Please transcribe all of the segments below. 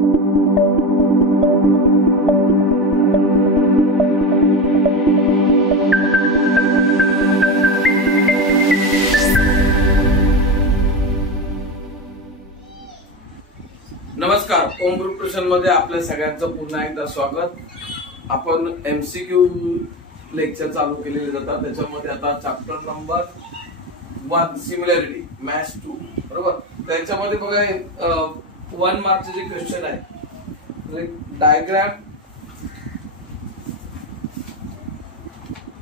नमस्कार, ओम प्रिपरेशन मध्ये आपल्या सगळ्यांचं पुन्हा एकदा स्वागत। आपण एमसीक्यू लेक्चर चालू केलेले जातात, त्याच्यामध्ये आता चॅप्टर नंबर 1 सिमिलॅरिटी मॅथ्स 2 बरोबर। त्याच्यामध्ये बघा 1 मार्कचे जे क्वेश्चन आहे, डायग्राम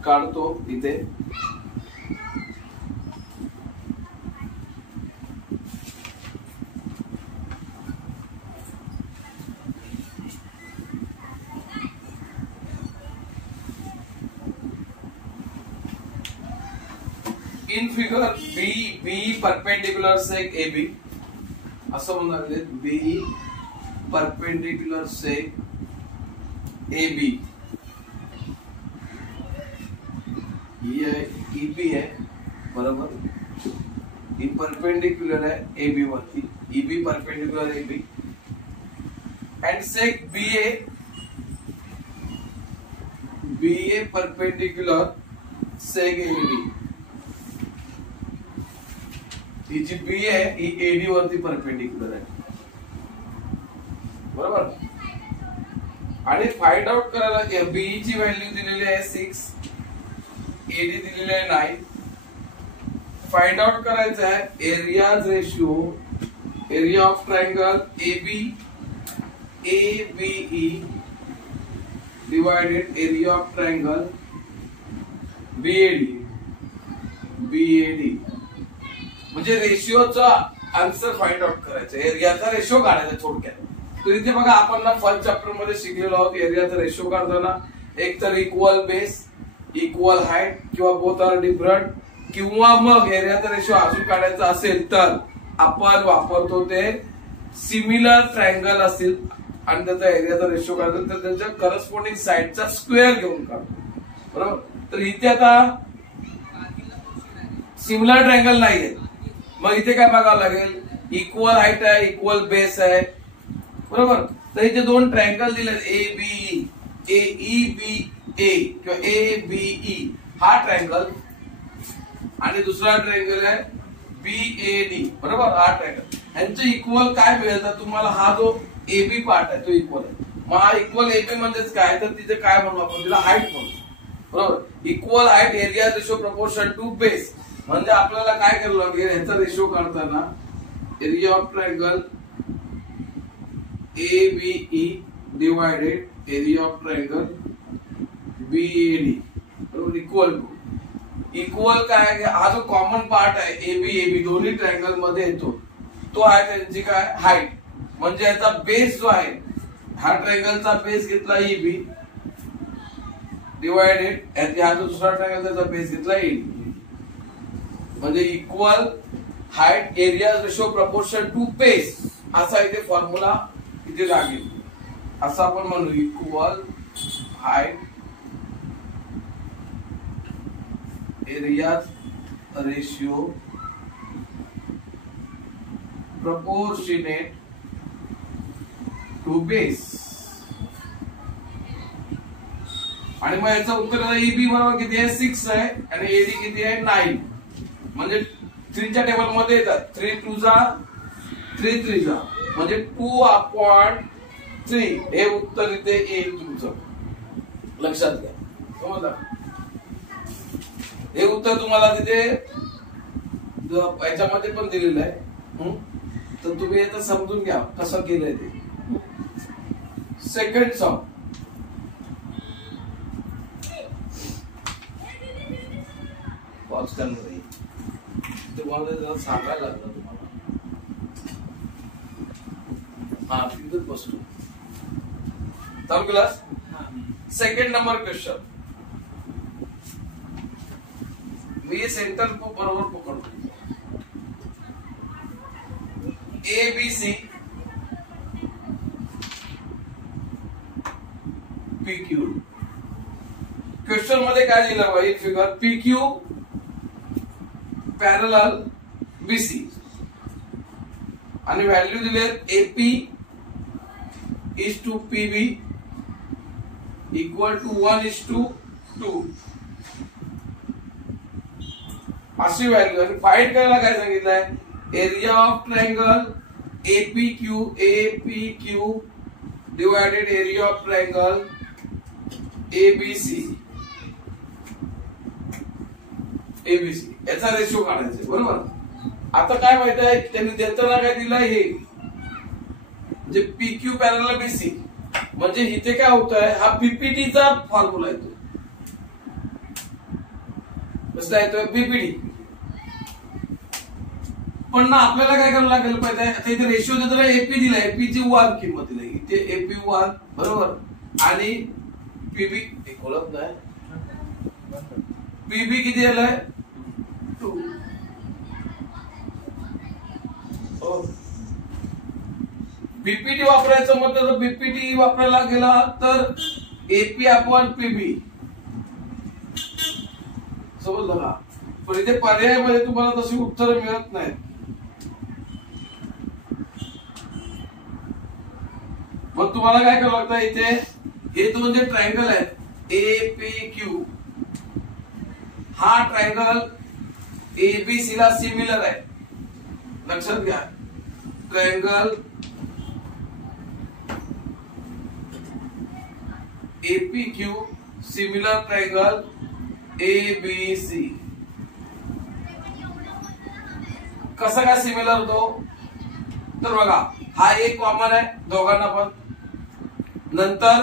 काढतो इथे। In figure B perpendicular seg AB असं म्हणतात, बी परपेंडिकुलर सेक AB ये EB है बरोबर, ही परपेंडिकुलर है AB वरती, EB perpendicular AB and seg BA perpendicular seg AB। ही जी बी आहे ही एडी वरती परपेंडिकुलर आहे बरोबर। आणि फाइंड आउट करायला बी ची व्हॅल्यू दिलेली आहे 6, एडी दिलेली आहे 9। फाइंड आउट करायचं आहे areas ratio, area of triangle AB ABE divided area of triangle BAD म्हणजे रेशियोचा आन्सर फाइंड आउट करायचं, एरियाचा रेशियो काढायचा थोडक्यात। तर इथे बघा आपण ना फर्स्ट चॅप्टर मध्ये शिकलेलो आहोत, एरियाचा रेशियो काढताना एक तर इक्वल बेस, इक्वल हाईट किंवा बोथ आर डिफरंट, किंवा मग एरियाचा रेशियो अजून काढायचा असेल तर आपण वापरतो ते सिमिलर ट्रायंगल असतील आणि त्याचा एरियाचा रेशियो काढतो तर त्यांच्या करस्पॉन्डिंग साइडचा स्क्वेअर घेऊन काढतो बरोबर। तर इथे आता सिमिलर ट्रायंगल नाहीये, मग इथे काय बघावं लागेल, इक्वल हाईट आहे, इक्वल बेस आहे बरोबर। तर इथे दोन ट्रायंगल दिले ABE, AEBA किंवा ABE हा ट्रायंगल आणि दुसरा ट्रायंगल आहे BAD बरोबर, हा ट्रायंगल। यांचं इक्वल काय मिळेल तर तुम्हाला हा जो AB पार्ट आहे तो इक्वल आहे, मग हा इक्वल AB म्हणजेच काय तर तिथे काय म्हणू आपण, तिला हाईट म्हणू बरोबर। Equal height area ratio proportion to base म्हणजे आपल्याला काय करावं लागेल, याचा रेशियो काढताना area of triangle ABE divided area of triangle BAD बरोबर इक्वल टू, इक्वल काय, हा जो कॉमन पार्ट आहे AB दोन्ही ट्रायंगल मध्ये येतो तो आहे त्यांची काय हाईट, म्हणजे याचा बेस जो आहे, हा ट्रायंगलचा बेस घेतला EB डिवाइडेड हा जो दुसरा ट्रायंगल त्याचा बेस घेतला AD म्हणजे equal height area ratio proportion to base असा इथे फॉर्म्युला इथे लागेल। असं आपण म्हणू equal height area ratio proportionate to base. आणि मग याचं उत्तर EB बरोबर किती आहे 6 आहे आणि AD किती आहे 9, म्हणजे 3 च्या टेबल मध्ये येतात, 3 2 जा 3 3 जा म्हणजे 2/3 हे उत्तर इथे येईल तुमचं, लक्षात घ्या समजलं। हे उत्तर तुम्हाला तिथे याच्यामध्ये पण दिलेलं आहे, तर तुम्ही याचं समजून घ्या कसं केलंय ते। सेकंड सम पॉज करणार आहे, तुम्हाला जरा सांगायला लागलं तुम्हाला, हा तिथेच बसतो चालू क्लास। सेकंड नंबर क्वेश्चन, मी सेंटर को बरोबर पकडतो, ABC PQ। क्वेश्चन मध्ये काय दिलं बाई, फिगर PQ पॅरलल BC आणि व्हॅल्यू दिले AP is to PB equal to 1:2 अशी व्हॅल्यू. आणि फाइंड करायला काय सांगितलंय, area of triangle APQ divided area of triangle ABC याचा रेशो काढायचा. बरोबर. आता काय माहित आहे, त्यांनी देताना काय दिलंय, हे म्हणजे पीक्यू पॅरलल बीसी, म्हणजे इथे काय होत आहे, हा पीपीटीचा फॉर्म्युला येतो. कसला येतोय, पीपीटी. पण ना आपल्याला काय करायला लागेल पाहिजे, आता इथे रेशो देताना एपी दिला, एपीची 1 किंमत दिली, इथे एपी 1 बरोबर, आणि पीबी एक ओळख नाही, पीबी किती आलाय 2. बीपीटी वापरायचं म्हटलं, बीपीटी वापरायला गेला तर एपी अपॉन पीबी समजलं का. पण इथे पर्यायामध्ये तुम्हाला तशी उत्तर मिळत नाहीत. मग तुम्हाला काय करावं लागतं, इथे हे दोन जे ट्रायंगल आहेत एपीक्यू, हा ट्रायंगल एबीसी ला सिमिलर आहे. लक्षात घ्या, ट्रायंगल एपीक्यू सिमिलर ट्रायंगल एबीसी. कसं काय सिमिलर होतो, तर बघा हा एक कॉमन आहे दोघांना पण, नंतर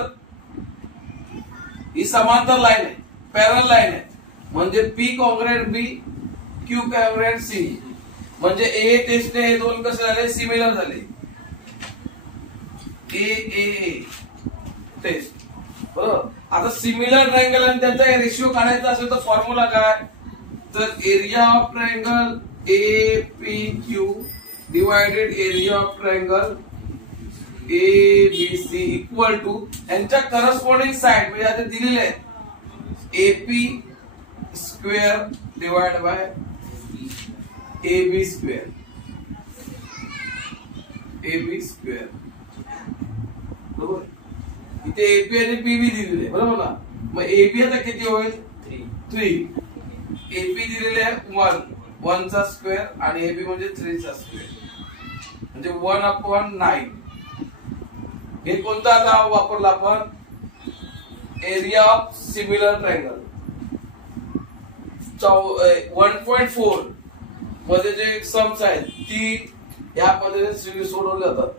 ही समांतर लाईन आहे, पॅरल लाईन आहे, म्हणजे पी कॉन्ग्रेंट बी, क्यू कॉन्ग्रेंट सी, म्हणजे ए टेस्ट हे दोन कसे झाले, सिमिलर झाले. ए टेस्ट बरोबर. आता सिमिलर ट्रायंगल आणि त्यांचा रेशिओ काढायचा असेल तर फॉर्म्युला काय, तर area of triangle APQ divided area of triangle ABC equal to यांच्या करस्पॉन्डिंग साइड, म्हणजे आता दिलेले आहे AP square divide by AB square, AB square बरोबर. इथे एपी आणि पीबी दिलेले बरोबर ना. मग एबी आता किती होईल 3, एपी दिलेले आहे 1 चा स्क्वेअर आणि एबी म्हणजे 3 चा स्क्वेअर, म्हणजे 1/9. हे कोणता आता वापरला आपण, एरिया ऑफ सिमिलर ट्रायंगल 1.4 मध्ये जे सम्स आहेत ती या पद्धतीने सोडवले जातात.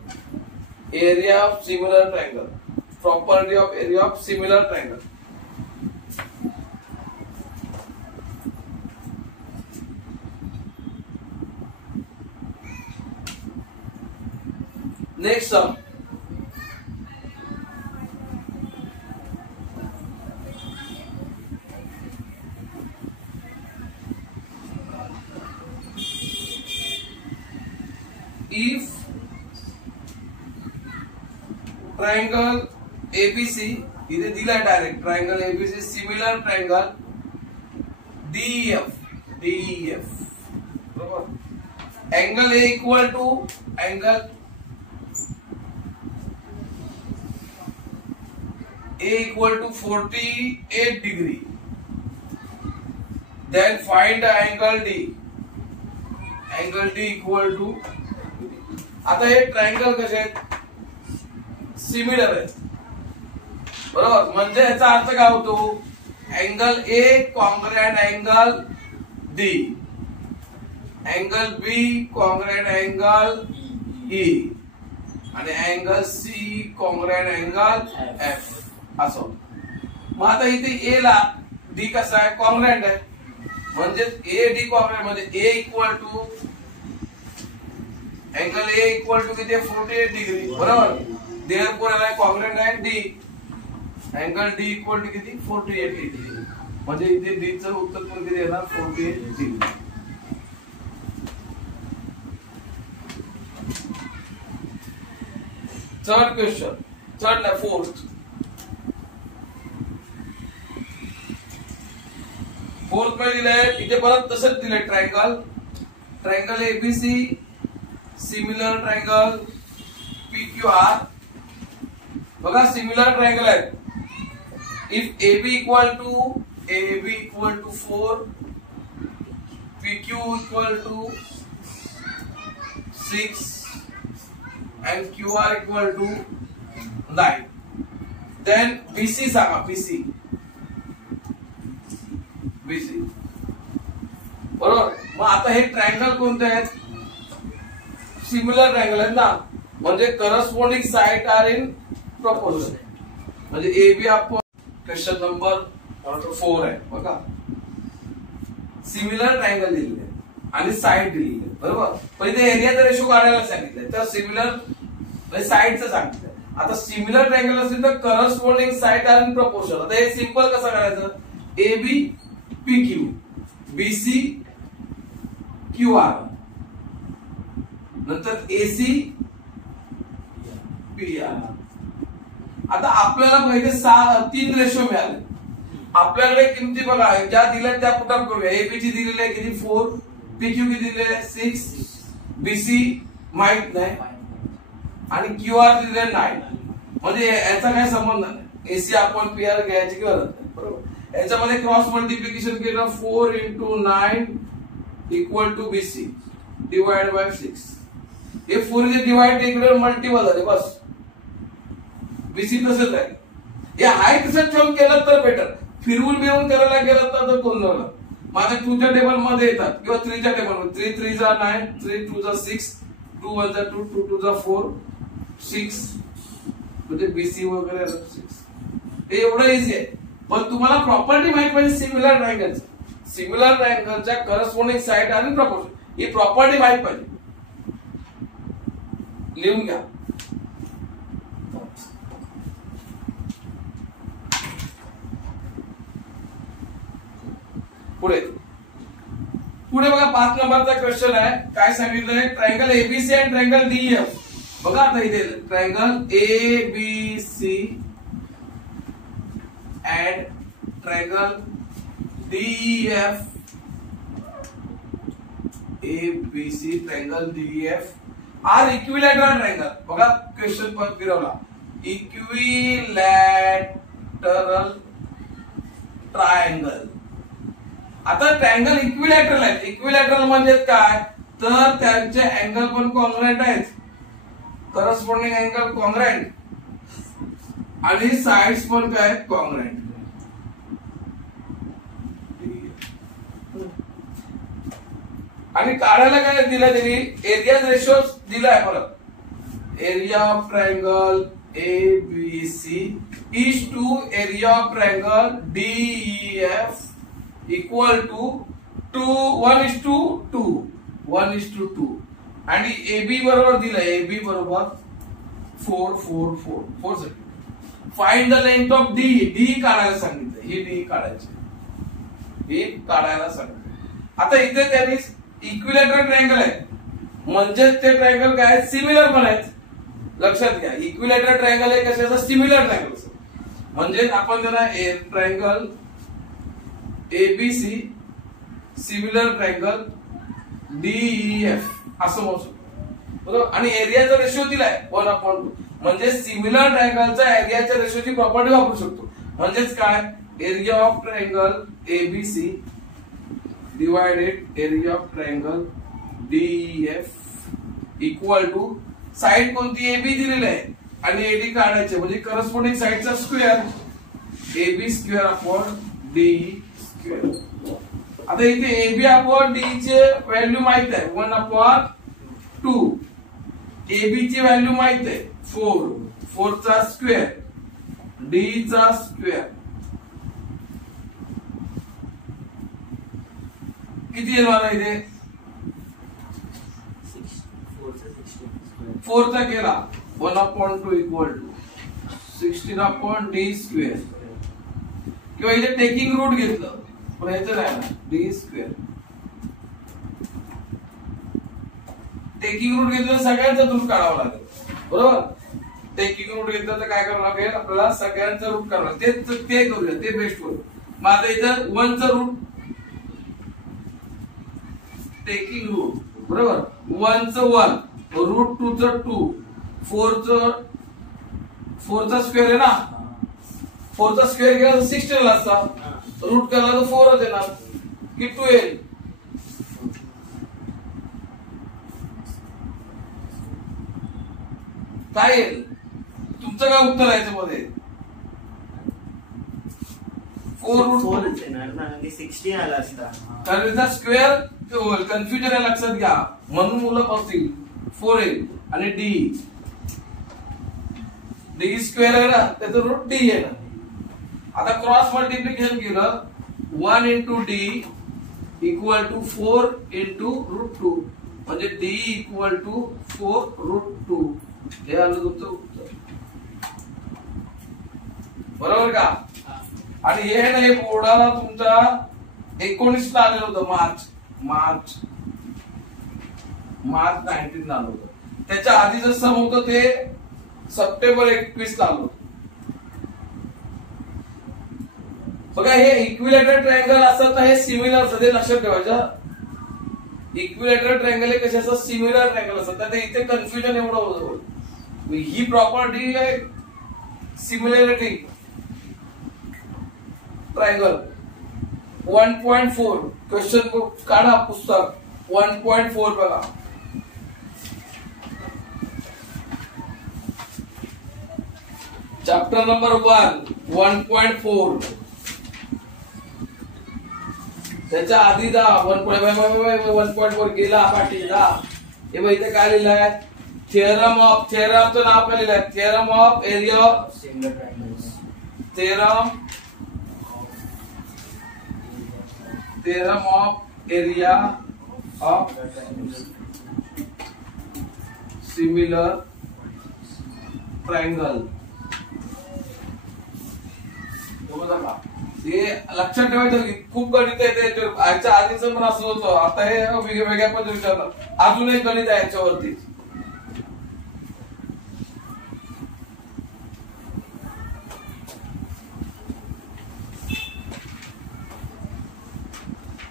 Area of similar triangle, property of area of similar triangle. Next sum, if triangle ABC, इथे दिला direct triangle ABC similar triangle DEF बरोबर, angle A equal to angle A equal to 48 degree. Then find the angle D. Angle D equal to, आता हे triangle कसे आहेत, similar आहेत बरोबर. म्हणजे याचा अर्थ काय होतो, angle A congruent angle D, angle B congruent angle E आणि angle C congruent angle F असं. मग आता इथे ए ला डी कसा आहे, कॉन्ग्रेंट आहे, म्हणजे ए डी कॉन्ग्रेंट, म्हणजे A equal to angle A equal to किती 48 डिग्री बरोबर. देअरफॉर याला कॉन्ग्रेंट आहे D, angle D equal to किती 48 डिग्री, म्हणजे इथे डी चं उत्तर पण किती येणार 48 डिग्री. थर्ड क्वेश्चन, थर्ड ना फोर्थ मध्ये दिलंय, इथे परत तसंच दिलंय triangle ABC similar triangle PQR बघा सिमिलर ट्रायंगल आहेत. If AB equal to 4, PQ equal to 6 and QR equal to 9. Then BC सांगा. BC बरोबर. मग आता हे ट्रायंगल कोणते आहेत? सिमिलर ट्रायंगल आहेत ना, म्हणजे corresponding side are in proportion. म्हणजे AB आपण क्वेश्चन नंबर 4 आहे बघा. सिमिलर ट्रायंगल दिलेले आणि साइड दिलेली आहे बरोबर. पण इथे एरियाचा रेशो काढायला सांगितलंय, तर सिमिलर म्हणजे साइडचं सांगितलंय. आता सिमिलर ट्रायंगल असेल तर corresponding side are in proportion. आता हे सिंपल कसं करायचं? AB PQ, BC QR, नंतर AC PR. आता आपल्याला पहिले 3 रेशो मिळाले. आपल्याकडे किमती बघा ज्या दिल्या त्या पुटअप करूया. AB ची दिलेली आहे किती 4, PQ किती दिलेली आहे 6, BC माहित नाही आणि QR दिलेली आहे 9. म्हणजे याचा काय संबंध नाही. AC आपण PR घ्यायची गरज नाही बरोबर. याच्यामध्ये क्रॉस मल्टिप्लिकेशन केलं 4 into 9 equal to BC divide by 6. हे 4 जे डिवाइड इकडे मल्टिपल झाले बस. BC तसंच आहे. या हाय तसं ठेवून केलं तर बेटर. फिरवून करायला गेलं तर गोंधळ. माझ्या 2च्या टेबल मध्ये येतात किंवा 3च्या टेबल मध्ये 3 3 जा 9, 3 2 जा 6, 2 1 जा 2, 2 2 जा 4, 6 म्हणजे BC वगैरे 6. हे एवढं इझी आहे. पण तुम्हाला प्रॉपर्टी माहित पाहिजे सिमिलर ट्रायंगलची. सिमिलर ट्रायंगलच्या करस्पॉन्डिंग साइड आणि प्रपोर्शन ही प्रॉपर्टी माहित पाहिजे. लिहून घ्या. पुढे बघा 5 नंबरचा क्वेश्चन आहे. काय सांगितलंय? ट्रायंगल ABC आणि ट्रायंगल DEF. बघा आता इथे triangle ABC and triangle DEF, ABC triangle DEF are equilateral triangle. बघा क्वेश्चन पण फिरवला. Equilateral triangle. आता ट्रायंगल इक्विलॅटरल आहे. इक्विलॅटरल म्हणजे काय? तर त्यांचे अँगल पण कॉन्ग्रुएंट आहेत, करस्पॉन्डिंग अँगल कॉन्ग्रुएंट आणि साइड्स पण काय कॉन्ग्रुएंट. आणि काढायला काय दिलं त्यांनी? एरिया रेशो दिलाय परत. Area of triangle ABC is to area of triangle DEF equal to 1:2 आणि AB बरोबर दिलंय. AB बरोबर 4 4 4 4. Find the length of D काढायला सांगितलं. ही D काढायची. ही काढायला सांगितलं. आता इथे त्यांनी इक्विलॅटरल ट्रायंगल आहे म्हणजे ते ट्रायंगल काय सिमिलर पण आहेत. लक्षात घ्या. इक्विलॅटरल ट्रायंगल आहे कशाचा? Similar triangle. म्हणजे आपण त्याला triangle ABC similar triangle DEF असं म्हणू शकतो बरोबर. आणि एरियाचा रेशो दिलाय 1/2. म्हणजे सिमिलर ट्रायंगलचा एरियाच्या रेशोची प्रॉपर्टी वापरू शकतो. म्हणजेच काय? Area of triangle ABC divided area of triangle DEF equal to side कोणती AB दिलेली आहे आणि AD काढायचे म्हणजे करस्पॉन्डिंग साइडचा square AB square upon DE square. आता इथे AB अपॉन DE चे व्हॅल्यू माहित आहे 1/2. AB ची व्हॅल्यू माहित आहे 4, 4 चा स्क्वेअर DE चा स्क्वेअर किती येणार इथे? 4 चा केला 1/2 इक्वल टू 16/D स्क्वेअर. किंवा इथे टेकिंग रूट घेतलं पण ह्याचं नाही ना D स्क्वेअर. टेकिंग रूट घेतलं सगळ्यांचं रूट काढावं लागेल बरोबर. टेकिंग रूट घेतलं तर काय करावं लागेल? आपल्याला सगळ्यांचं रूट काढावं लागेल. ते करूया, ते बेस्ट करू. माझं इथं 1 चं रूट टेकिंग रूट बरोबर. 1 चं 1, रूट 2 चं 2, 4 चं 4चा स्क्वेअर आहे ना, 4चा स्क्वेअर केला तर 16 असता, रूट केला तर 4च येणार की 2 येईल. काय येईल तुमचं काय उत्तर आहे याच्यामध्ये? 4 रूट येणार ना, 16 आला असता. कारण त्याचा स्क्वेअर कन्फ्युजन आहे, लक्षात घ्या. म्हणून मुलं पाहतील 4 येईल आणि डी स्क्वेअर आहे ना, त्याचं रूट डी आहे ना. आता क्रॉस मल्टिप्लिकेशन केलं 1 into D equal to 4 into root 2 म्हणजे डी इक्वल टू 4 रूट 2. हे आलं तुमचं उत्तर. बरोबर का? आणि हे नाही बोर्डाला तुमचा 19 ला आलेलं होतं, मार्च 19 ला आलं होतं. त्याच्या आधीचं सम होतं ते सप्टेंबर 21 ला आलं होतं. बघा हे इक्विलॅटरल ट्रायंगल असतात तर हे सिमिलर असतात, हे लक्षात ठेवायचं. इक्विलॅटरल ट्रायंगल हे कसे असतात? सिमिलर ट्रायंगल असतात. तर इथे कन्फ्युजन एवढं होतं. ही प्रॉपर्टी आहे सिमिलॅरिटी ट्रायंगल. 1.4 क्वेश्चन बुक काढा, पुस्तक 1.4 बघा. Chapter number 1.4. त्याच्या आधी 1.4 गेला पाठीला. हे बघ इथे काय लिहिलं आहे? थेरमचं नाव काय लिहिलं आहे? Theorem of area of similar triangles. Theorem of area of similar triangle. हे लक्षात ठेवायचं की खूप गणित आहे ते. याच्या आधीच पण असं होतं, आता हे वेगळ्या पद्धतीने विचारलं. अजून एक गणित आहे याच्यावरती.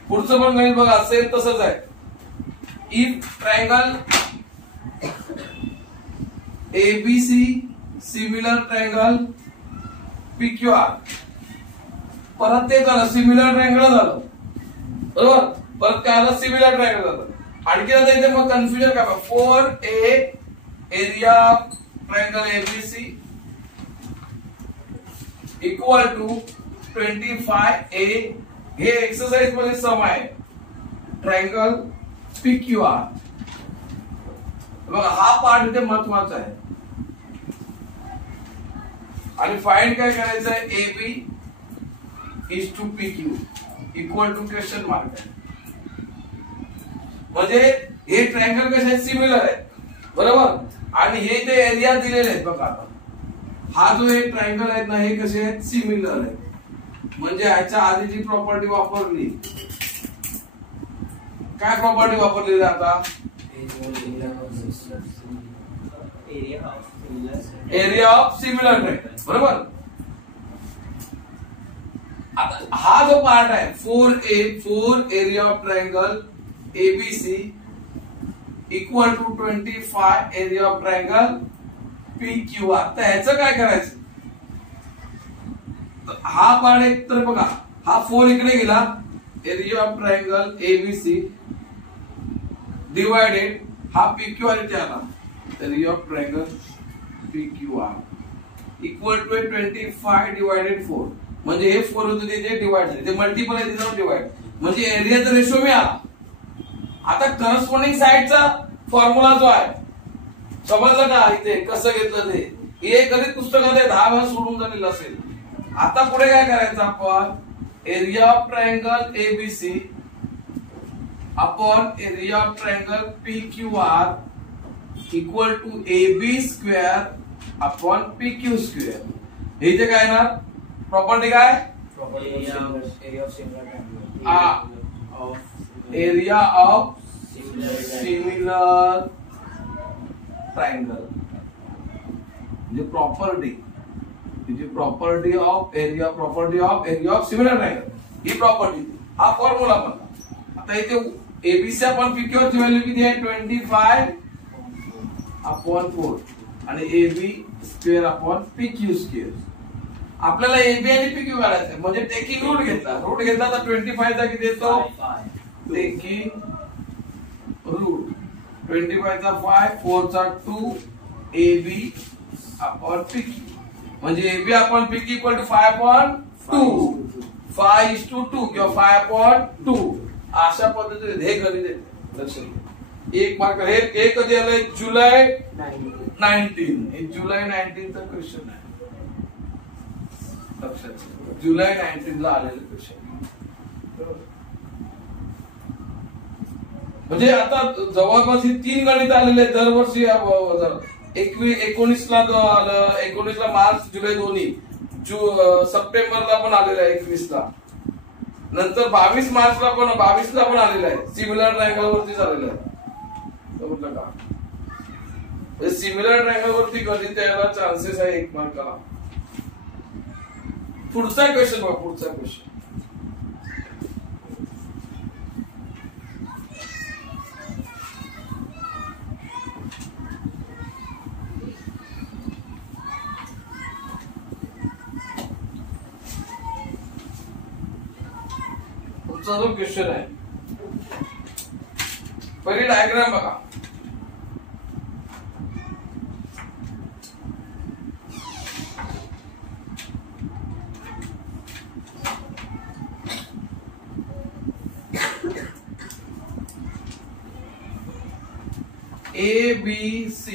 पुढचं पण गणित बघा, सेम तसंच आहे. If triangle ABC similar triangle PQR. परत ते झालं सिमिलर ट्रायंगल झालं, बरोबर. परत काय आलं? सिमिलर ट्रायंगल झालं. आणखी आता इथे मग कन्फ्युजन काय? 4A area triangle ABC equal to 25A. हे एक्सरसाइज मध्ये सम आहे ट्रायंगल पीक्यूआर. बघा हा पार्ट इथे महत्वाचा आहे. आणि फाइंड काय करायचं आहे? AB is to PQ equal to question mark आहे. म्हणजे हे ट्रायंगल कसे आहेत? सिमिलर आहे, बरोबर. आणि हे ते एरिया दिलेले आहेत बघा. आता हा जो एक ट्रायंगल आहेत ना, हे कसे आहेत? सिमिलर आहे. म्हणजे याच्या आधीची प्रॉपर्टी वापरली. काय प्रॉपर्टी वापरली आता? एरिया ऑफ सिमिलर ट्रायंगल, बरोबर. आता हा जो पार्ट आहे 4 area of triangle ABC equal to 25 area of triangle PQR. तर ह्याचं काय करायचं? हा पार्ट एक तर बघा, हा 4 इकडे गेला, area of triangle ABC divided हा पीक्यूआर इथे आला, area of triangle PQR equal to 25 divided 4. म्हणजे हे 4 होते ते डिवाइड झाले, ते मल्टिपल आहे तिथं डिवाइड. म्हणजे एरियाचा रेशो मिळाला. आता करस्पॉन्डिंग साइडचा फॉर्म्युला जो आहे समजलं का? इथे कसं घेतलं ते हे कधी पुस्तकात आहे, 10 वेळा सोडून झालेलं असेल. आता पुढे काय करायचं आपण? Area of triangle ABC upon area of triangle PQR equal to AB square upon PQ square. हे इथे काय येणार? प्रॉपर्टी काय? Area of similar triangle. म्हणजे property of area of similar triangle. ही प्रॉपर्टी, हा फॉर्म्युला पण. आता इथे एबीसी अपॉन पीक्यूआर ची व्हॅल्यू किती आहे? 25 अपॉन 4. आणि AB square upon PQ square. आपल्याला AB आणि PQ काढायचं म्हणजे टेकिंग रूट घेतला. रूट घेतला तर 25 चा किती येतो? टेकिंग रूट 25 चा 5, 4 चा 2, AB अपॉन PQ म्हणजे AB upon PQ equal to 5 upon 2, 5:2 किंवा 5 अपॉन 2 अशा पद्धतीने हे कधी देते. लक्षात घ्या. एक मार्क. हे कधी आलंय? जुलै 19. हे जुलै 19 चा क्वेश्चन आहे. लक्षात घ्या. जुलै 19 ला आलेलं क्वेश्चन. म्हणजे आता जवळपास ही 3 गणित आलेले दरवर्षी. 19 ला आलं, 19 ला मार्च जुलै दोन्ही, सप्टेंबरला पण आलेलं आहे 21 ला. नंतर 22 मार्चला पण 22 ला पण आलेलं आहे. सिमिलर ट्रायंगल वरती झालेलं आहे. म्हटलं का सिमिलर ट्रायंगल वरती गणित यायला चान्सेस आहे 1 मार्काला. पुढचा क्वेश्चन बघा. पुढचा क्वेश्चन जो क्वेश्चन आहे. पहिली डायग्राम बघा. ABC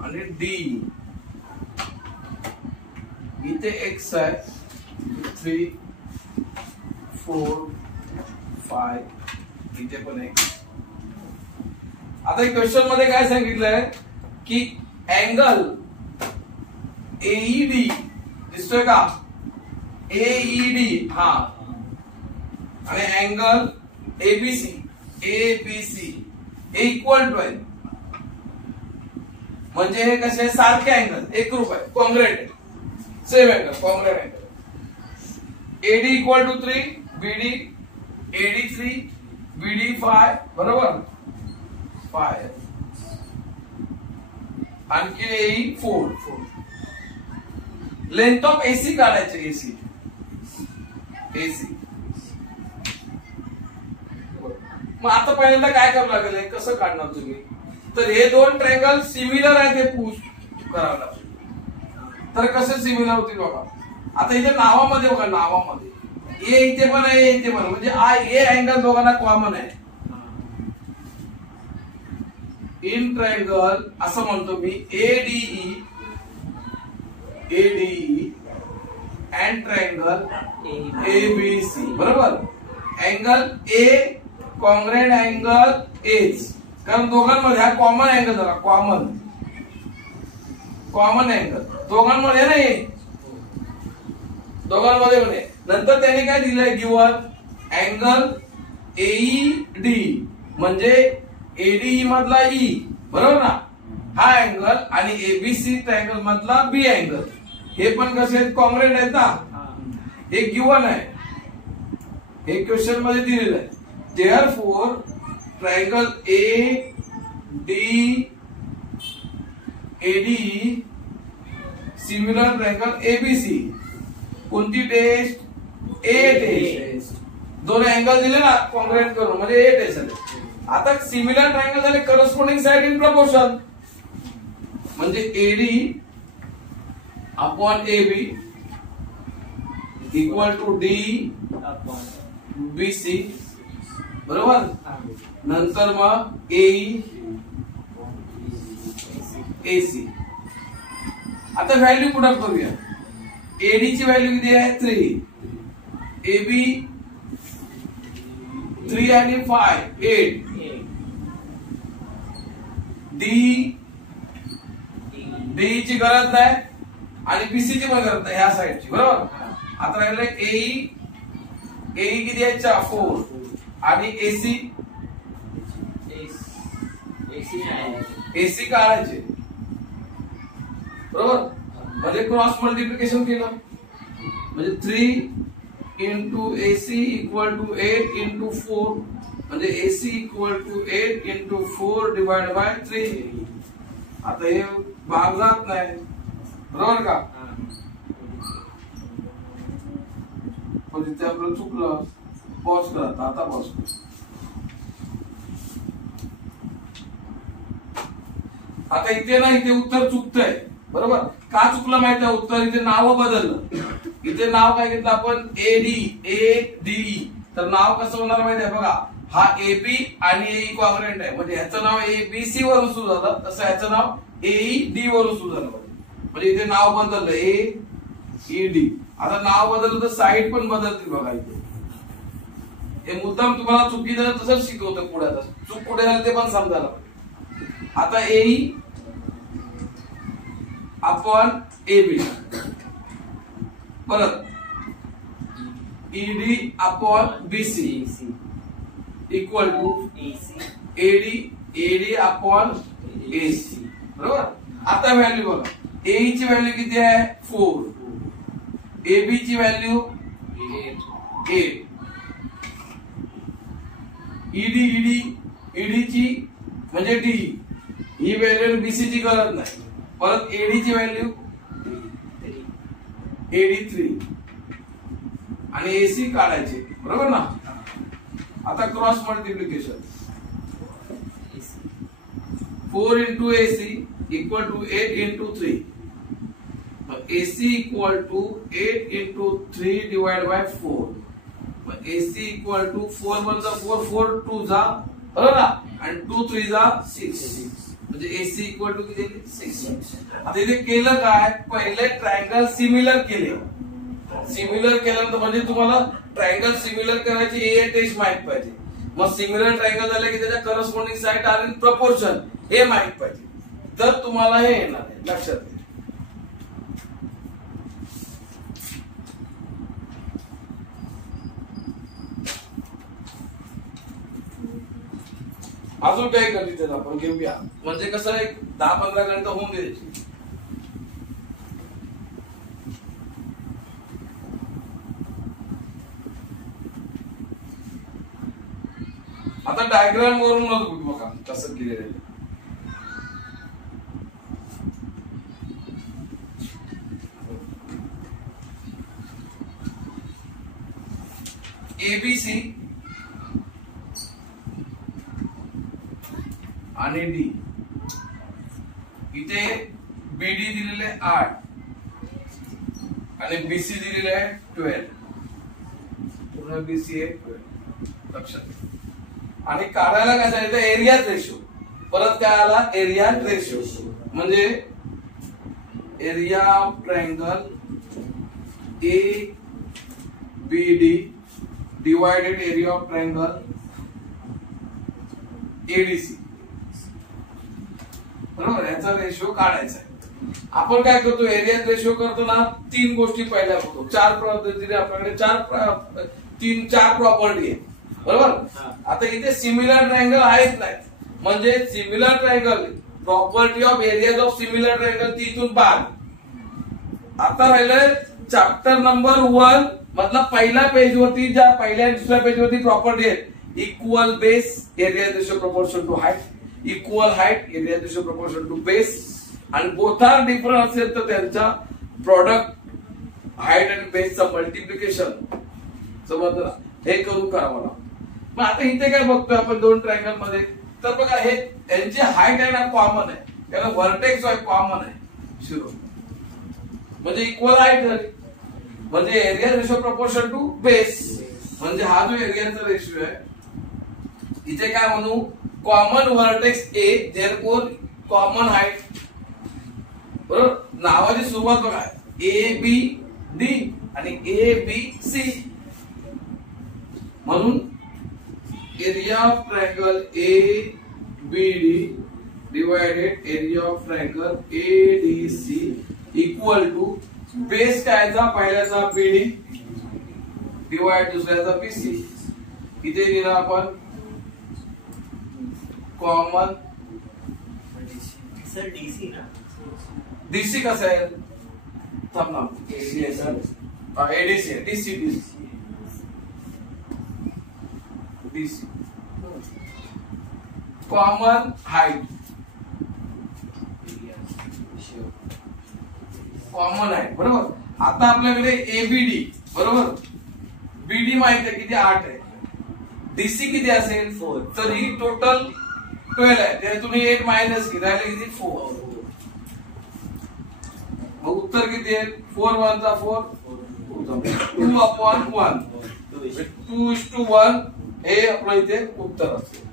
आणि D इथे x आहे 3, 4, 5 इथे पण x. आता क्वेश्चन मध्ये काय सांगितलंय की अँगल AED दिसतोय का? AED हा आणि अँगल ABC हे इक्वल टू आहे. म्हणजे हे कसे सारखे अँगल, एकरूप आहे, कॉन्ग्रेट आहे, same angle, congruent angle. AD equal to 3, BD AD 3, BD 5 बरोबर 5 आणखी AE 4. लेंथ ऑफ AC काढायचे. AC मग आता पहिल्यांदा काय करावं लागेल, कसं काढणार तुम्ही? तर हे दोन ट्रायंगल सिमिलर आहेत, हे पुश करावं लागेल. तर कसे सिमिलर होतील बघा. आता इथे नावामध्ये बघा, नावामध्ये ए इथे पण आहे, इथे पण, म्हणजे ए अँगल दोघांना कॉमन आहे. इन ट्रायंगल असं म्हणतो मी ADE अँड ट्रायंगल ABC बरोबर. Angle A congruent angle as, कारण दोघांमध्ये हा कॉमन अँगल झाला. कॉमन अँगल दोघांमध्ये नाही, दोघांमध्ये म्हणे. नंतर त्याने काय दिलंय गिवन अँगल AED म्हणजे ADE मधला E बरोबर ना, हा अँगल आणि ABC ट्रायंगल मधला B अँगल हे पण कसे आहेत, कॉन्ग्रेट आहेत ना. हे गिवन आहे, हे क्वेश्चन मध्ये दिलेलं आहे. Therefore, triangle ADE similar triangle ABC. कोणती टेस्ट? A test. दोन अँगल दिले ना कॉन्ग्रेट करून, म्हणजे A टेस्ट झाले. आता सिमिलर ट्रायंगल झाले करस्पॉन्डिंग साइड इन प्रपोर्शन, म्हणजे AD upon AB equal to D upon BC बरोबर. नंतर मग AE AC. आता व्हॅल्यू पुढे करूया. AD ची व्हॅल्यू किती आहे? 3, AB 3 आणि 5 8, D ची गरज नाही आणि BC ची पण गरज नाही ह्या साईडची बरोबर. आता राहिलं AE किती आहे? 4 आणि AC काढायचे बरोबर. म्हणजे क्रॉस मल्टिप्लिकेशन केलं म्हणजे 3 into AC equal to 8 into 4 म्हणजे AC equal to 8 into 4 divide by 3. आता हे भाग जात नाही, बरोबर का? पण तिथे आपलं चुकलं. पॉज करा, आता पॉज करा. आता इथे ना, इथे उत्तर चुकतंय, बरोबर? का चुकलं माहिती आहे उत्तर? इथे नाव बदललं. इथे नाव काय घेतलं आपण? AD. तर नाव कसं होणार माहिती आहे बघा, हा AB आणि AE कॉन्ग्रुएंट आहे, म्हणजे ह्याचं नाव ABC वरून सुरू झालं, तसं ह्याचं नाव AED वरून सुरू झालं. म्हणजे इथे नाव बदललं, AED. आता नाव बदललं तर साईड पण बदलतील बघा. इथे हे मुद्दाम तुम्हाला चुकीचं तसंच शिकवतं पुढे. चूक कुठे झाली ते पण समजायला पाहिजे. आता AE अपॉन AB, परत ED upon BC equal to AD upon AC, बरोबर? आता व्हॅल्यू बघा, AE ची व्हॅल्यू किती आहे? 4. AB ची व्हॅल्यू 8. ED ची म्हणजे D, ही व्हॅल्यू BC ची गरज नाही. परत AD ची व्हॅल्यू AD 3 आणि AC काढायचे, बरोबर ना? आता cross multiplication, 4 into AC equal to 8 into 3. AC equal to 8 into 3 divide by 4. AC equal to 4 1 जा 4, 4 2 जा, बरोबर ना? आणि 2 3 जा 6. म्हणजे AC इक्वल टू किती? 6. आता इथे केलं काय? पहिले ट्रायंगल सिमिलर केले. सिमिलर केल्यानंतर म्हणजे तुम्हाला ट्रायंगल सिमिलर करायची हे टेस्ट माहित पाहिजे. मग सिमिलर ट्रायंगल झालं की त्याच्या करस्पॉन्डिंग साइड आणि प्रपोर्शन हे माहित पाहिजे, तर तुम्हाला हे येणार आहे. लक्षात घ्या. अजून काही गणित आपण घेऊया, म्हणजे कसं एक 10-15 गणित होऊन द्यायची. आता डायग्राम वरूनच बघा कसं केलेलं आहे. ABC आणि D, इथे BD दिलेले 8 आणि BC दिलेले आहे 12. पूर्ण BC आहे 12. लक्षात. आणि काढायला काय सांगितलं? Area ratio. परत काय आला? Area ratio. म्हणजे area of triangle ABD divided area of triangle ADC, बरोबर? याचा रेशो काढायचा आहे. आपण काय करतो? एरिया रेशो करतो ना, 3 गोष्टी पहिल्या बघतो. 4 पद्धतीने आपल्याकडे 4 प्रॉपर्टी आहे, बरोबर? आता इथे सिमिलर ट्रायंगल आहेत नाही, म्हणजे similar triangle property of areas of similar triangle ती इथून बाद. आता राहिलंय चॅप्टर नंबर 1 मधला पहिल्या पेज वरती, ज्या पहिल्या आणि दुसऱ्या पेज वरती प्रॉपर्टी आहे. Equal base area ratio proportion to height, equal height area ratio proportion to base, आणि बोथ आर डिफरंट असेल तर त्यांचा प्रॉडक्ट हाईट आणि बेसचं मल्टिप्लिकेशन. समजलं? हे करून करावं लागतं. मग आता इथे काय बघतोय आपण 2 ट्रायंगल मध्ये? तर बघा, हे यांची हाईट आहे ना कॉमन आहे, त्याला व्हर्टेक्स कॉमन आहे शिरो, म्हणजे इक्वल हाईट झाली. म्हणजे area ratio proportion to base, म्हणजे हा जो एरियाचा रेशो आहे इथे काय म्हणू? Common vertex A, therefore common height, बरोबर? नावाची सुरुवात बघा, ABD आणि ABC, म्हणून area of triangle ABD divided area of triangle ADC equal to base कायचा? पहिल्याचा BD डिवाइड दुसऱ्याचा BC. इथे लिहिला आपण कॉमन सर DC ना, DC कसं आहे? थांब ना, AC आहे सर, ADC आहे, DC common height, common height बरोबर. आता आपल्याकडे एबीडी बरोबर, बीडी माहिती आहे किती 8 आहे, डीसी किती असेल 4. तर ही टोटल 12 आहे, त्यात तुम्ही 8 मायनस केली राहिले किती 4. मग उत्तर किती आहे 4 1 चा 4 2/1 2:1 हे आपलं इथे उत्तर असेल.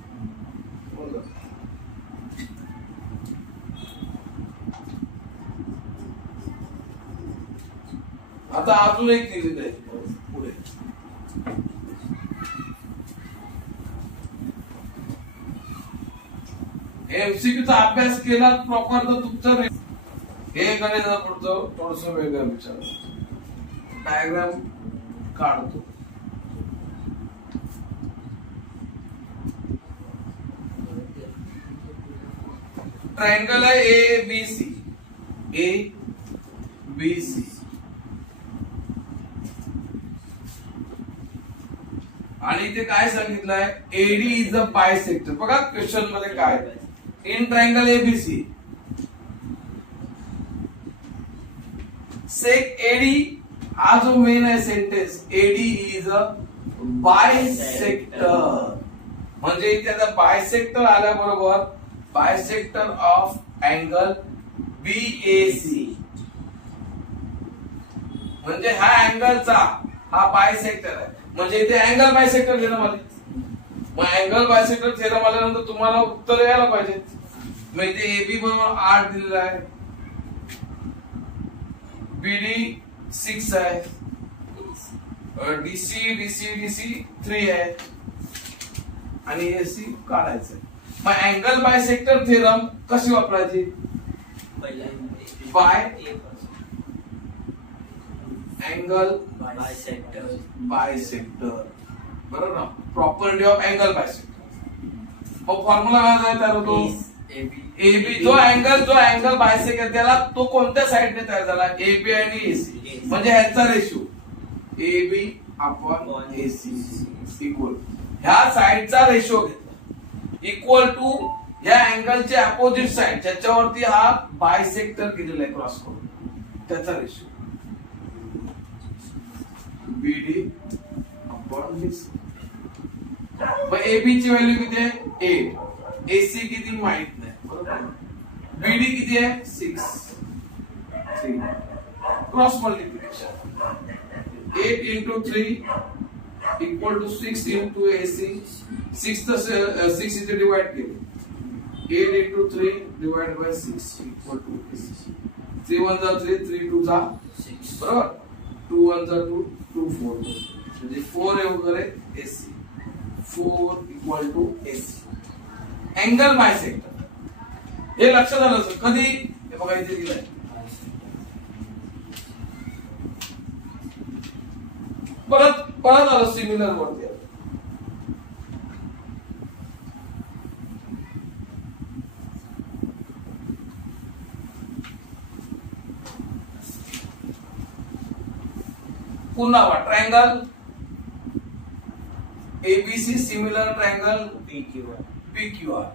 आता अजून एक दिलेलं आहे पुढे. एमसीक्यूचा अभ्यास केला प्रॉपर तर तुमचं हे गणित पुढचं थोडस वेगळं विचार. डायग्राम काढतो. ट्रायंगल आहे ए बी सी आणि इथे काय सांगितलंय एडी इज अ बायसेक्टर. बघा क्वेश्चन मध्ये काय in triangle ABC seg AD, हा जो मेन आहे sentence AD is a bisector, म्हणजे इथे आता बायसेक्टर आल्याबरोबर बायसेक्टर ऑफ अँगल बीएसी, म्हणजे ह्या अँगलचा हा बायसेक्टर आहे, म्हणजे इथे अँगल बायसेक्टर थेरम आले. मग अँगल बायसेक्टर थेरम आल्यानंतर तुम्हाला उत्तर यायला पाहिजे. मग इथे एबी बरोबर 8 दिलेला आहे, बीडी 6 आहे, डीसी 3 आहे आणि एसी काढायचं. मग अँगल बायसेक्टर थेरम कशी वापरायची, बाय अँगल बायसेक्टर बरोबर ना, प्रॉपर्टी ऑफ अँगल बायसेक्टर. मग फॉर्म्युला काय तयार होतो एबी, जो अँगल बायसेक्टर त्याला तो कोणत्या साइडने तयार झाला एबी आणि एसी, म्हणजे ह्याचा ratio AB upon AC equal ह्या साइडचा रेशो घेतला इक्वल टू या अँगलचे अपोजिट साइड ज्याच्यावरती हा बायसेक्टर केलेला आहे क्रॉस करून त्याचा रेशो बीडी अपॉन बीसी. मग एबी ची व्हॅल्यू किती आहे 8, एसी किती माहित नाही बरोबर, बीडी किती आहे 6 cross multiplication 8 into 3 equal to 6 into AC, 6 इथे डिवाइड केले 8 into 3 divided by 6 equal to AC. 3 1 जा 3 3 2 जा 6 बरोबर, 2 1 जा 2 2 4 म्हणजे 4 आहे वगैरे AC 4 equal to AC. Angle bisector हे लक्षात आलं सर कधी, हे बघा इथे दिलंय परत आलं सिमिलर वरती. पुन्हा triangle ABC similar triangle PQR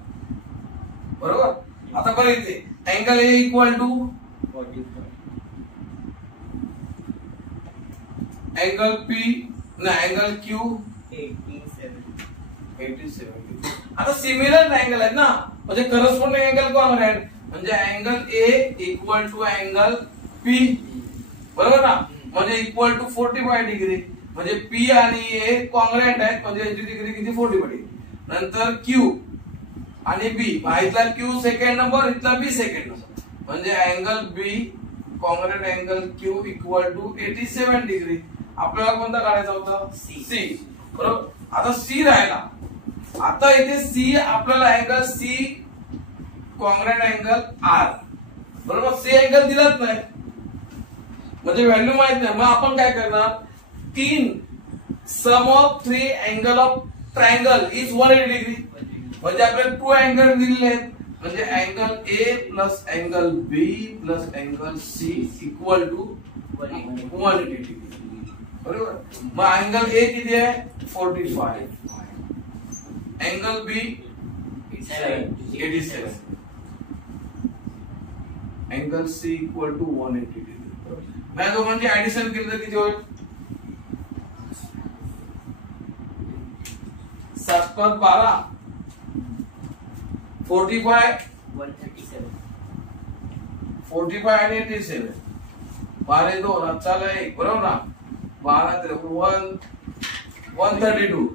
बरोबर. आता बरं इथे angle A equal to 45 angle P नाही अँगल क्यू 87. आता सिमिलर ट्रायंगल आहेत ना, म्हणजे करस्पॉन्डिंग अँगल कोण आहे, म्हणजे angle A equal to angle P बरोबर ना, म्हणजे इक्वल टू 45 डिग्री, म्हणजे पी आणि ए कॉन्ग्रॅन्ट आहेत, म्हणजे याची डिग्री किती 45 डिग्री. नंतर क्यू आणि बी, इथला क्यू सेकंड नंबर इथला बी सेकंड नंबर, म्हणजे angle B congruent angle Q equal to 87 degree. आपल्याला कोणता काढायचा होता सी बरोबर. आता सी राहिला, आता इथे सी आपल्याला अँगल सी कॉन्ग्रॅन्ट अँगल आर बरोबर, सी अँगल दिलाच नाही म्हणजे व्हॅल्यू माहित नाही. मग आपण काय करणार, 3 sum of 3 angle of triangle is 180 degree, म्हणजे आपल्याला 2 अँगल दिलेले आहेत, म्हणजे angle A plus angle B plus angle C equal to 180 degree बरोबर. मग अँगल ए किती आहे 45, angle B 87. Angle C equal to 180 degree. या दोघांची ऍडिशन केलं तर किती होईल? 7 + 12 45 आणि 87. 12 2 हातचाला 1 बरोबर ना. 12 132.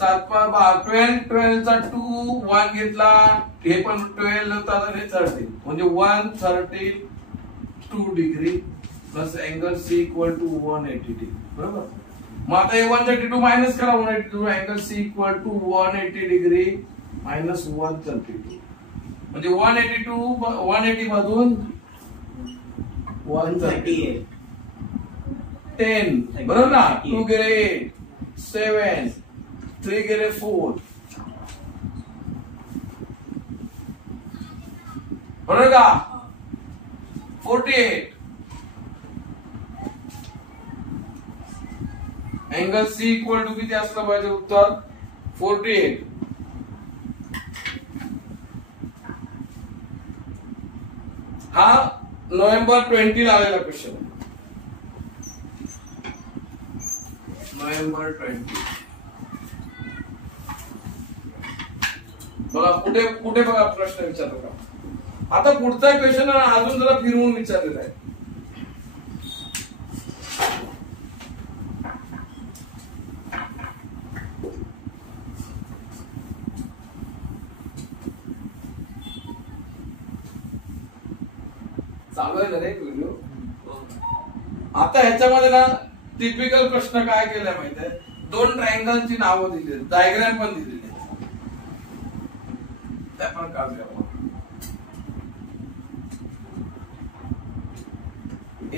7 + 12 12 चा 2 1 घेतला, हे पण 12 होता तर हे 30 म्हणजे 132 degree plus angle C equal to 180 degree. बरोबर. मग आता हे 132 मायनस करा 182. Angle C equal to 180 degree minus 132 म्हणजे 180 मधून 138 10 बरोबर ना. 2 गेले 8 7 3 गेले 4 बरोबर का. 48 अँगल सी इक्वल टू किती असलं पाहिजे उत्तर 48. हा नोव्हेंबर 20 ला आलेला क्वेश्चन. नोव्हेंबर 20 बघा कुठे कुठे बघा प्रश्न विचारला का. आता पुढचा क्वेश्चन अजून जरा फिरवून विचारलेला आहे. चालू आहे ना रे व्हिडिओ. आता ह्याच्यामध्ये ना टिपिकल प्रश्न काय केलाय माहिती आहे. 2 ट्रायंगलची नावं दिली, डायग्राम पण दिलेली आहे. त्या पण काढूया आपण.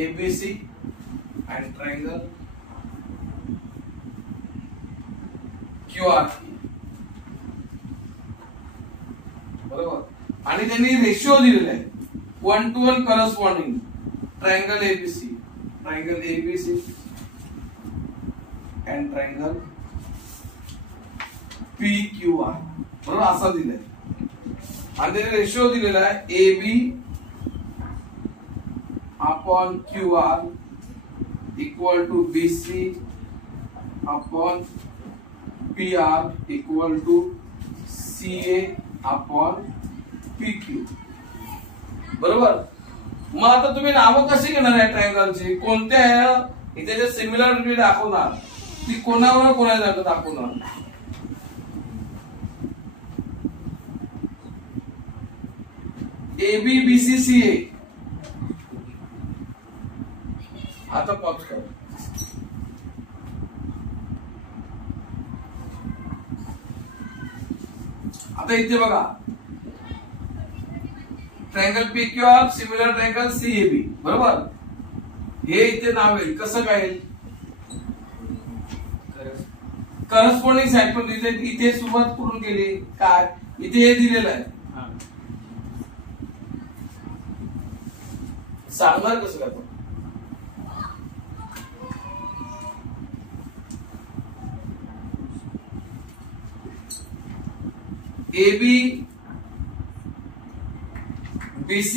ABC and triangle QR बरोबर. आणि त्यांनी रेशिओ दिलेला आहे 1:1 corresponding. Triangle ABC and triangle PQR बरोबर असा दिलाय. आणि त्यांनी रेशिओ दिलेला आहे AB upon QR equal to BC upon PR equal to CA upon PQ बरोबर. मग आता तुम्ही नावं कशी घेणार आहे ट्रायंगलची. कोणत्या इथे जे सिमिलरिटी दाखवणार ती कोणावर कोणाला दाखवणार. AB BC CA. आता पॉज कर. आता इथे बघा triangle PQR similar triangle CAB बरोबर. हे इथे नाव येईल कसं काय येईल. करस्पॉन्डिंग साइड पण इथे सुरुवात करून गेली काय. इथे हे दिलेलं आहे. सांगणार कसं काय. AB BC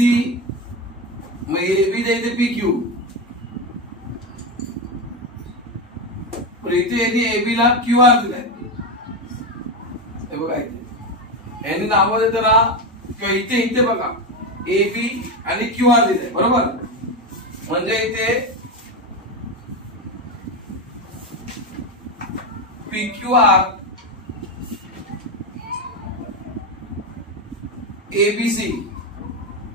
मग AB द्यायचे PQ. इथे AB ला QR दिलाय. हे बघा इथे यांनी नाव देत ना किंवा इथे बघा AB आणि QR दिलाय बरोबर. म्हणजे इथे PQR ABC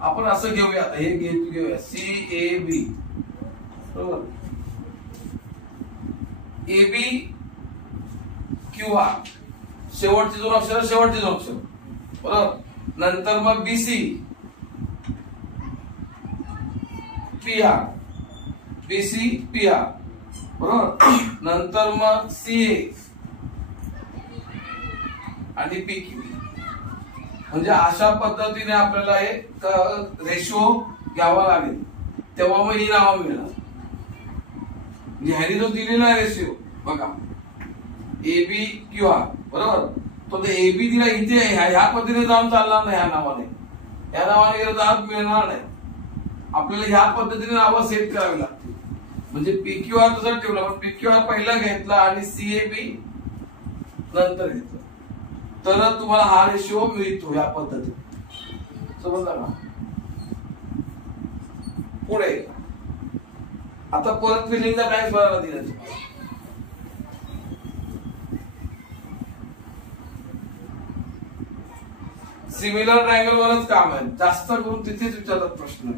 आपण असं घेऊया. हे घेऊया CAB बरोबर. AB QR शेवटचे 2 अक्षर बरोबर. नंतर मग BC PR BC PR बरोबर. नंतर मग CA आणि PQ. म्हणजे अशा पद्धतीने आपल्याला एक रेशो घ्यावा लागेल तेव्हा मग ही नावं मिळणार. ह्याने जो दिलेला रेशिओ बघा AB QR बरोबर. तो ते एबी दिला इथे ह्या पद्धतीने जाऊन चालणार नाही, या नावाने गेलं तर आज मिळणार नाही. आपल्याला ह्या पद्धतीने नावं सेट करावी लागतील. म्हणजे PQR जसं ठेवलं, पण PQR पहिला घेतला आणि CAB नंतर घेतलं तर तुम्हाला हा रेशिओ मिळतो या पद्धतीने. समजलं का? पुढे आता परत फिलिंगचा बॅच भरायला दिला. सिमिलर ट्रायंगल वरच काम आहे, जास्त करून तिथेच विचारतात प्रश्न.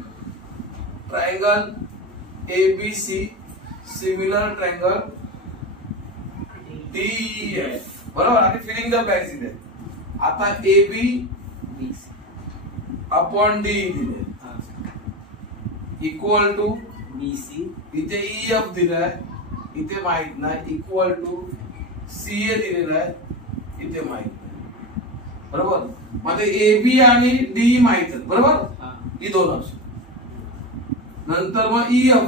Triangle ABC, similar triangle DEF, बरोबर. आणि फिलिंग द ब्लँक्स दिले. आता AB अपॉन D दिले इक्वल टू BC, इथे EF दिलाय, इथे माहित नाही, इक्वल टू CA दिलेला आहे, इथे माहित नाही, बरोबर. मग AB आणि D माहित आहेत, बरोबर. ही दोन असो. नंतर मग EF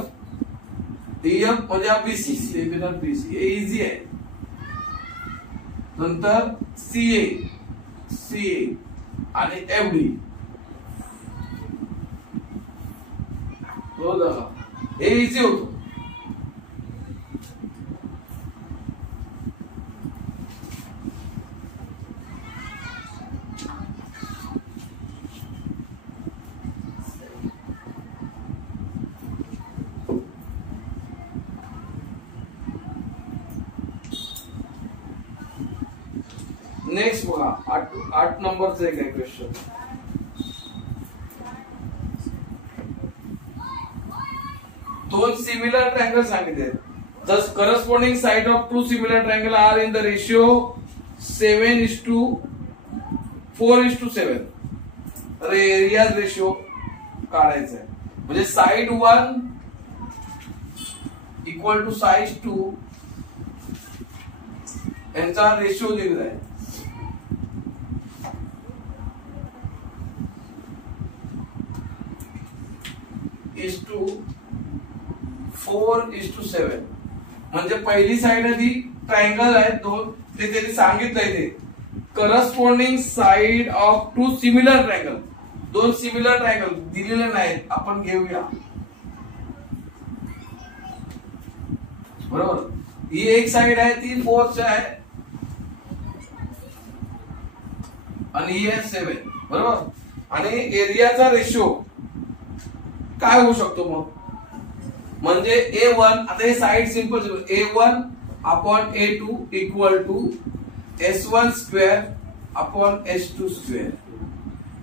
म्हणजे BC, सिमिलर BC हे इझी आहे. नंतर CA आणि FD हे इझी होतो. नेक्स्ट बघा 8 नंबरचं एक आहे क्वेश्चन. दोन सिमिलर ट्रायंगल सांगितले. The corresponding side of two similar triangle are in the ratio 7:4:7. तर एरिया रेशिओ काढायचा आहे. म्हणजे साइड 1 इक्वल टू साइड 2 यांचा रेशिओ दिलेला आहे. is to 4:7. म्हणजे पहिली साइड ती ट्रायंगल आहे दोन, ते त्यांनी सांगितलंय ते corresponding side of two similar triangle. दोन सिमिलर ट्रायंगल दिलेले नाहीत, आपण घेऊया, बरोबर. ही एक साइड आहे ती 4 आहे आणि ही आहे 7, बरोबर. आणि एरियाचा रेशिओ काय होऊ शकतो मग, म्हणजे A1, आता हे side simple, A1 upon A2 equal to S1 square upon S2 square.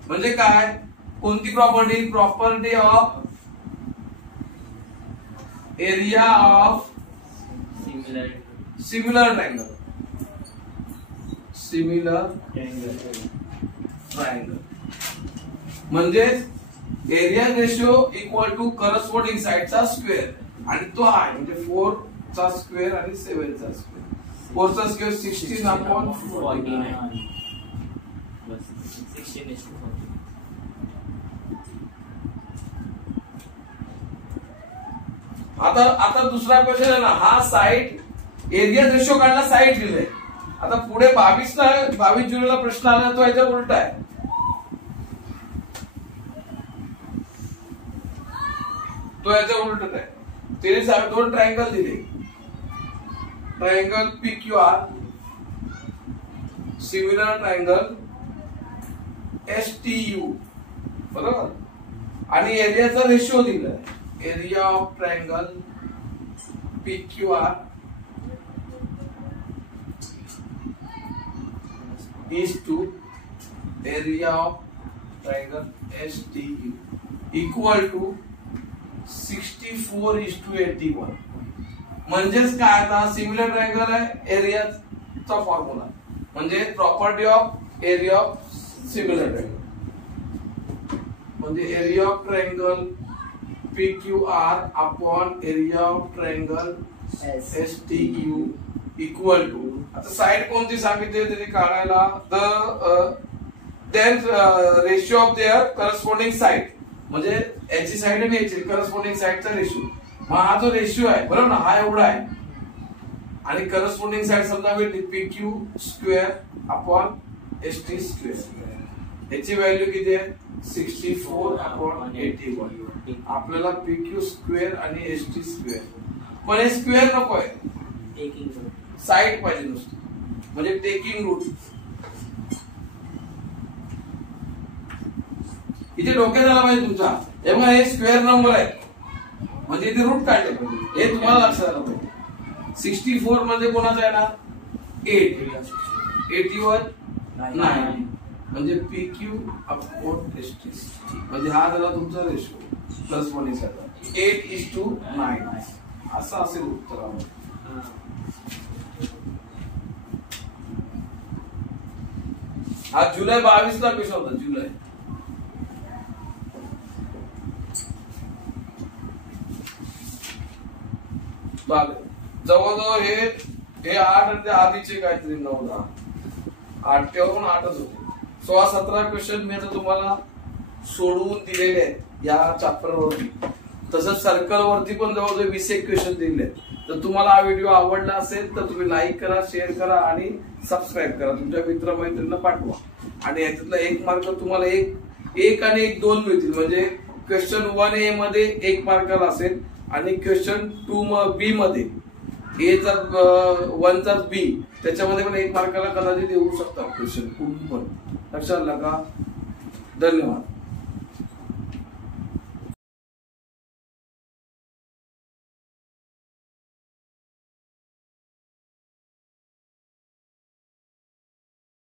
म्हणजे काय, कोणती property of area of similar triangle. म्हणजे area ratio equal to corresponding साइडचा स्क्वेअर, आणि तो आहे म्हणजे 4 चा स्क्वेअर आणि 7 चा स्क्वेअर. 4 चा स्क्वेअर 16 अपॉन 49. आता दुसरा क्वेश्चन आहे ना, हा साइड एरिया रेशिओ काढला, साइड दिले. आता पुढे 22 जुलैला प्रश्न आला, तो याच्या उलटा आहे. तो याच्या उलटच आहे. त्याने दोन ट्रायंगल दिले, triangle PQR, similar triangle STU, बरोबर. आणि एरियाचा रेशिओ दिलाय, area of triangle PQR is to area of triangle STU equal to 64:81. म्हणजेच काय, आता सिमिलर ट्रायंगल आहे, एरियाचा फॉर्म्युला म्हणजे property of area of similar triangle, म्हणजे area of triangle PQR upon area of triangle STU equal to, आता side कोणती सांगितली त्यांनी काढायला, then ratio of their corresponding side, म्हणजे याची साइड आणि याची करस्पॉन्डिंग साइडचा रेशिओ. मग हा जो रेशिओ आहे, बरोबर ना, हा एवढा आहे, आणि करस्पॉन्डिंग साइड समजा भेटली PQ square upon ST square. याची व्हॅल्यू किती आहे 64 अपॉन 81. आपल्याला PQ स्क्वेअर आणि ST स्क्वेअर, पण हे स्क्वेअर नको आहे, साइड पाहिजे नुसतं, म्हणजे टेकिंग रूट. इथे डोक्यात आला पाहिजे तुमच्या, तेव्हा हे स्क्वेअर नंबर आहे म्हणजे इथे रूट काढले पाहिजे, हे तुम्हाला लक्षात आलं पाहिजे. 64 मध्ये कोणाचा येणार 8, 81 9, म्हणजे PQ अपॉन ST, म्हणजे हा झाला तुमचा रेशो प्लस 1 झाला 8:9. असं असेल उत्तर. हा जुलै 22 ला क्वेश्चन होता, जुलै. जवळजवळ हे 8 आणि त्या आधीचे काहीतरी 9 10 8 तेव्हा 8च होते. 16-17 क्वेश्चन मी आता तुम्हाला सोडवून दिलेले आहेत या चॅप्टर वरती. तसंच सर्कल वरती पण जवळजवळ 20 क्वेश्चन दिलेले आहेत. तर तुम्हाला हा व्हिडिओ आवडला असेल तर तुम्ही लाईक करा, शेअर करा आणि सबस्क्राईब करा, तुमच्या मित्रमैत्रिणींना पाठवा. आणि याच्यातला 1 मार्क तुम्हाला एक आणि 1 2 मिळतील. म्हणजे क्वेश्चन 1A मध्ये 1 मार्काला असेल आणि क्वेश्चन 2B मध्ये A चा 1 चा B त्याच्यामध्ये पण 1 मार्काला कदाचित येऊ शकतात क्वेश्चन. पण लक्षात आलं का? धन्यवाद.